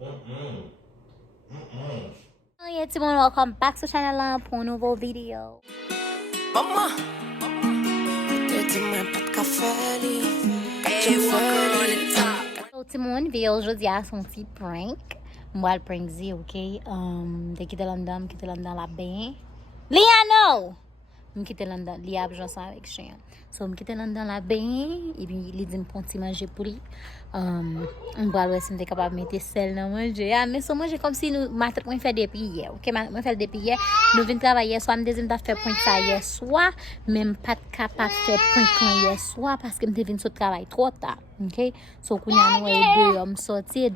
Hey everyone, welcome back to channel pour un nouveau vidéo. Maman, te dis pas de café, So Timon, vidéo aujourd'hui a son petit prank. Moi le prank zi, ok? De quitter London la bain. Liano! Je quitte London, li a besoin avec chien. So je quitte London la bain et puis il dit me prendre petit manger pour lui. On va voir si on est capable de mettre sel dans manger. Ah mais so manger comme si nous matin on fait depuis hier. OK, on fait depuis hier. Nous venons travailler soit me deuxième faire point ça hier soit même pas capable faire point quand hier soit parce que me devine sur travail trop tard. OK? So kounya nous deux hommes sortis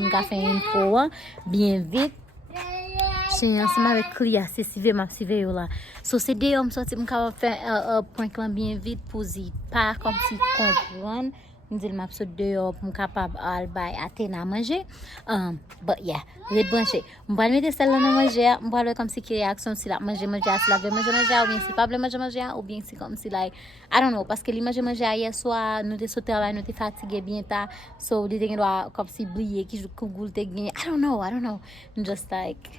me faire une intro bien vite. C'est ensemble avec Clia, c'est suivre ma suivre là. So c'est deux hommes sortis me capable faire point clan bien vite pour y pas comme si comprendre. Nous dit m'a sur deux hommes pour capable al bay Athéna manger. But yeah, les brancher. On va mettre celle là manger, on va voir comme si qui réaction si la manger si la veut manger ou bien si pas veut manger ou bien si comme si like I don't know parce que li manger hier soir nous te sauter là nous te fatigué bien tard. So li te doit comme si oublier qui joue Google te gagner. I don't know. I'm just like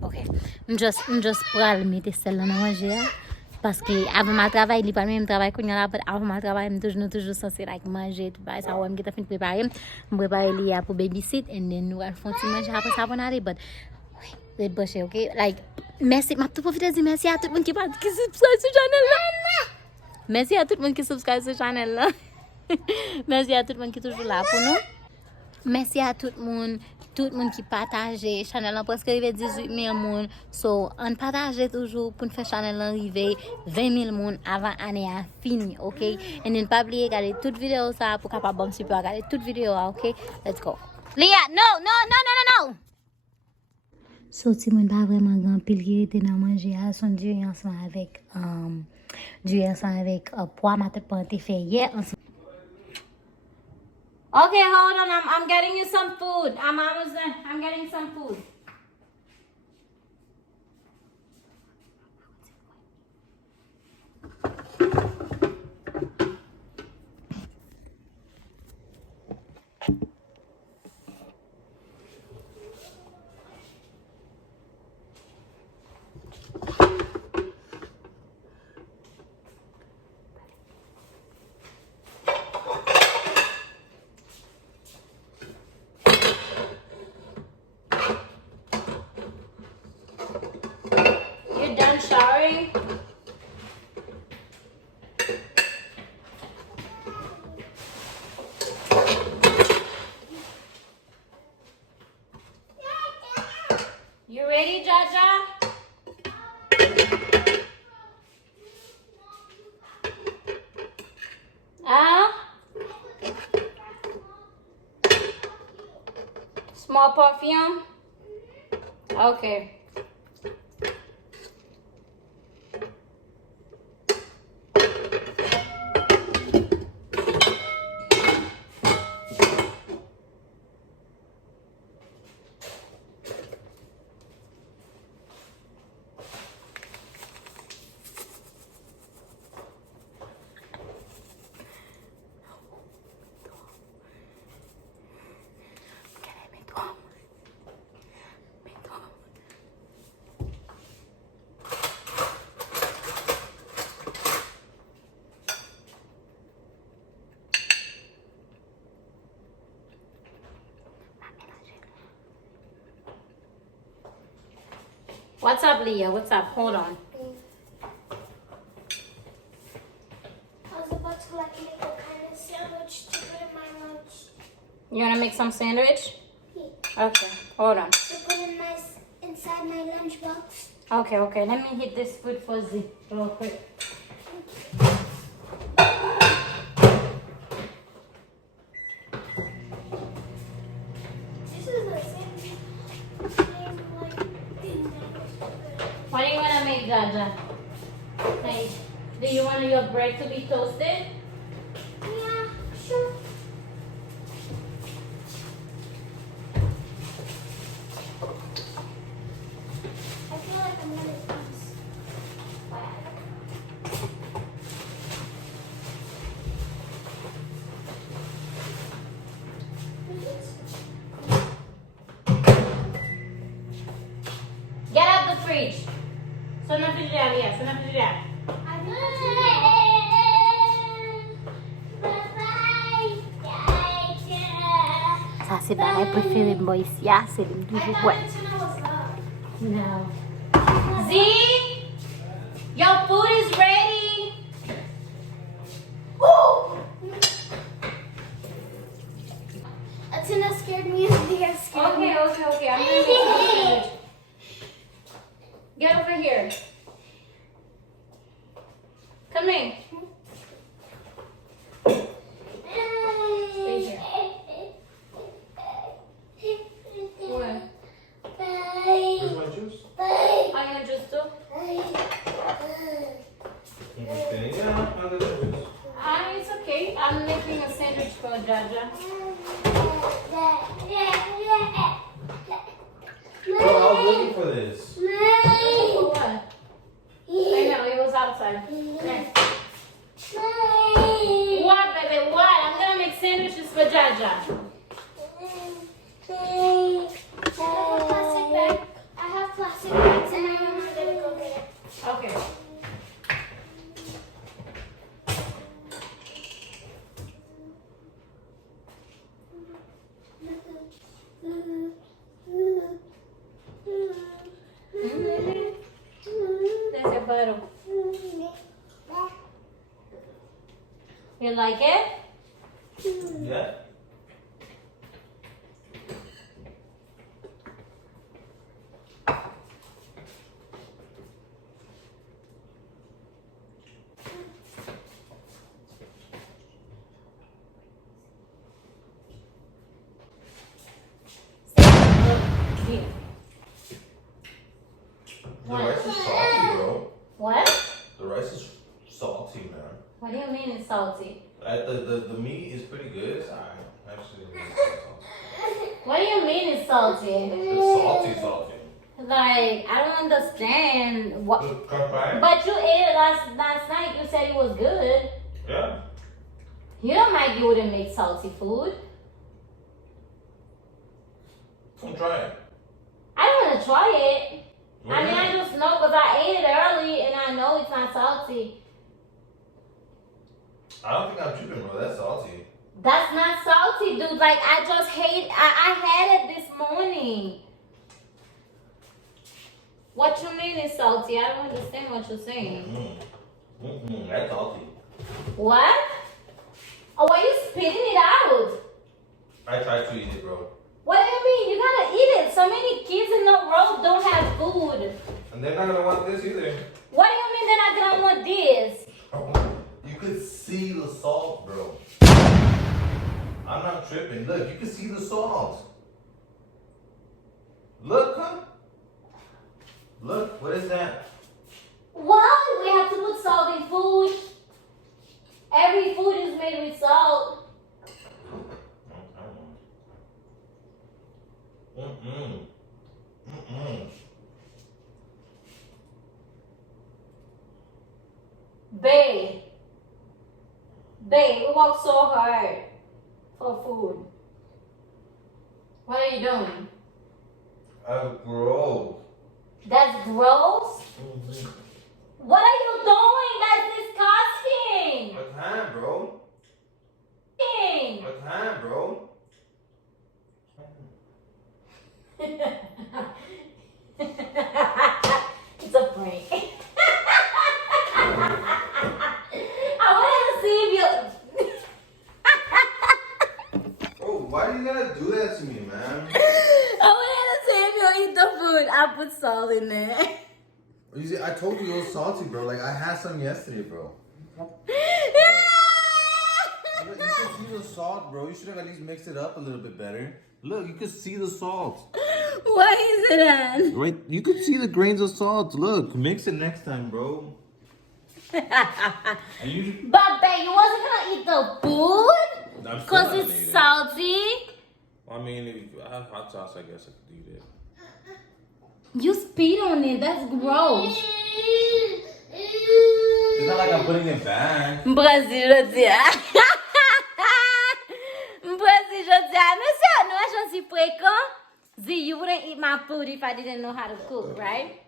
OK. just pour aller mettre celle-là dans manger parce que avant ma travail, il pas même travail qu'on a là, avant ma travail, toujours censé like manger tout ça on me fin préparer, me préparer li pour babysit and then nous allons faire manger après ça on arrive but les boucher OK like merci m'a tout profiter dire merci à tout le monde qui subscribe sur channel là. Merci à tout le monde qui subscribe sur channel là. Merci à tout le monde qui est toujours là pour nous. Merci à tout le monde qui partage channel là presque arrivé 18 000 monde. So on partage toujours pour faire channel arriver 20 000 monde avant année à fini, OK? Et ne pas oublier regarder toute vidéo ça pour capable bon super regarder toute vidéo, OK? Let's go. Lia, no. So si mon pas vraiment grand pile qui était dans manger à son Dieu ensemble avec pois matin pour te faire hier. Okay, hold on. I'm getting you some food. I'm almost done. I'm getting some food. You done showering? You ready, Jaja? Small perfume? Okay. What's up, Leah? What's up? Hold on. I was about to like make a kind of sandwich to put in my lunch. You want to make some sandwich? Yeah. Okay, hold on. To put in inside my lunchbox. Okay. Let me hit this food for Z real quick. This is the same like thing that was good. What do you want to make, Jaja? Hey, do you want your bread to be toasted? Yeah, sure. I feel like I'm gonna eat. Só na frigideira, Lia. Só na frigideira. Ça, c'est pareil, préféré moi ici. Ah, c'est le toujours ouais. No. Z, your food is ready. Atina scared me and Leah scared me. Okay. I'm gonna make a sandwich. Get over here. Come in. Stay here. What? Where's my juice? Are you just too? Okay, yeah, I'll get the juice. It's okay. I'm making a sandwich for Jaja. Bro, I was looking for this. For what? I know, it was outside. Next. What, baby? What? I'm gonna make sandwiches for Jaja. I have plastic bags and I'm gonna go get it. Okay. There's your butter. You like it? Yeah? Here. The rice is salty, bro. What? The rice is salty, man. What do you mean it's salty? The meat is pretty good. It's alright. Actually, it's salty. What do you mean it's salty? It's salty. Like, I don't understand. What? Look, come by. But you ate it last night. You said it was good. Yeah. You don't like you wouldn't make salty food. Come try it. I don't want to try it. I mean, Yeah. I just know because I ate it early and I know it's not salty. I don't think I'm tripping, bro. That's salty. That's not salty, dude. Like, I just I had it this morning. What you mean is salty? I don't understand what you're saying. That's salty. What? Oh, why are you spitting it out? I tried to eat it, bro. What do you mean? You gotta eat it. So many kids in the world don't have food. And they're not gonna want this either. What do you mean they're not gonna want this? You could see the salt, bro. I'm not tripping. Look, you can see the salt. Look, huh? Look, what is that? What? We have to put salt in food. Every food is made with salt. Babe, we work so hard for food. What are you doing? That's gross. That's gross. What are you doing? That's disgusting. What time, bro? What time, bro? It's a prank. I want to see if you. Bro, why do you gotta do that to me, man? I want to see if you eat the food. I put salt in there. You see, I told you it was salty, bro. Like, I had some yesterday, bro. But you should see the salt, bro. You should have at least mixed it up a little bit better. Look, you can see the salt. What is it on? Right, you can see the grains of salt. Look, mix it next time, bro. And you But babe, you wasn't gonna eat the food I'm still because not it's gonna eat it. salty. I mean, if I have hot sauce, I guess I could eat it. You spit on it. That's gross. It's not like I'm putting it back. Brasil, je dis. Brasil, je dis. Monsieur, no, je suis fréquent. Z, you wouldn't eat my food if I didn't know how to cook, right?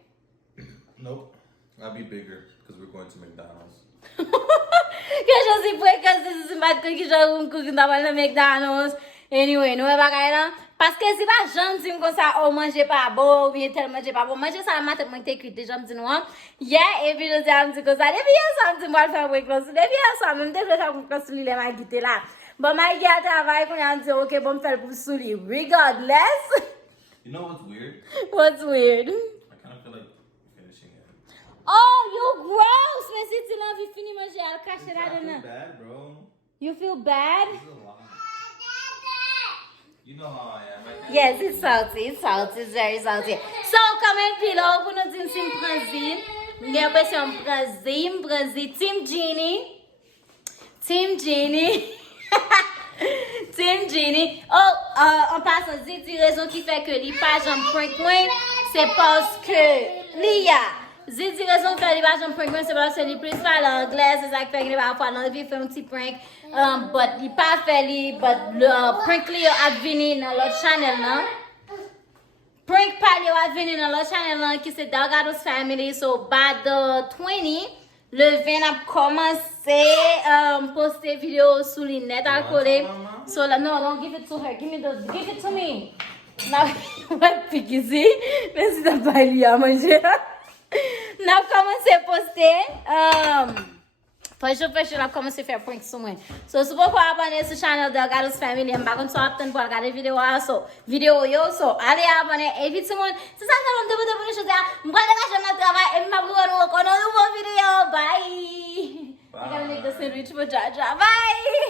Nope. I'll be bigger because we're going to McDonald's. Que je suis prêt que c'est pas que je cooking dans le McDonald's. Anyway, nous va là parce que c'est pas gentil comme ça oh manger pas beau, bien tel manger pas beau. Manger ça matin moi t'es cuit déjà me dit non. Yeah, et puis je dis me dit comme ça depuis ça me dit moi faire break là. Depuis ça même dès que ça me casse les ma guité là. Bon ma guité à travail qu'on a dit OK bon me faire pour soulier regardless. You know what's weird? What's weird? I kind of feel like finishing it. Oh, you gross! Mais si tu l'as envie fini manger, elle cache I là feel dedans. bad, bro. You feel bad? This is a lot. You know how I am. Yes, it's salty. It's salty. It's very salty. So, comment puis là, pour nous dire si je prends zine, j'ai l'impression que je prends zine. Team Genie. Team Genie. Team Genie. Oh, en passant, zine, une raison qui fait que les pages en prank moi, c'est parce que Lia. Zidi raison faire les pages en prank moi, c'est parce que les plus parlent anglais, c'est ça qui fait que les parfois dans la vie fait un petit prank. But il pas fait les, but le prank li a venu dans l'autre channel là. Prank party a venu dans l'autre channel là qui c'est Delgado's Family. So by the 20, le 20 a commencé poster vidéo sur les net à coller. So là no, don't give it to her. Give it to me. Now what pick is it? Merci de pas lui à manger. N'a commencé à poster. First, I've commencé à faire prank sur moi. So, si vous pouvez abonner sur le channel de Delgado's Family, je vais vous apprendre pour regarder vidéo yo. So, allez abonner. Et vite, tout le monde, c'est ça que je vais vous dire. Je vais aller dans le travail et je vais vous voir dans une nouvelle vidéo. Bye. I gotta make the sandwich for Jaja. Bye.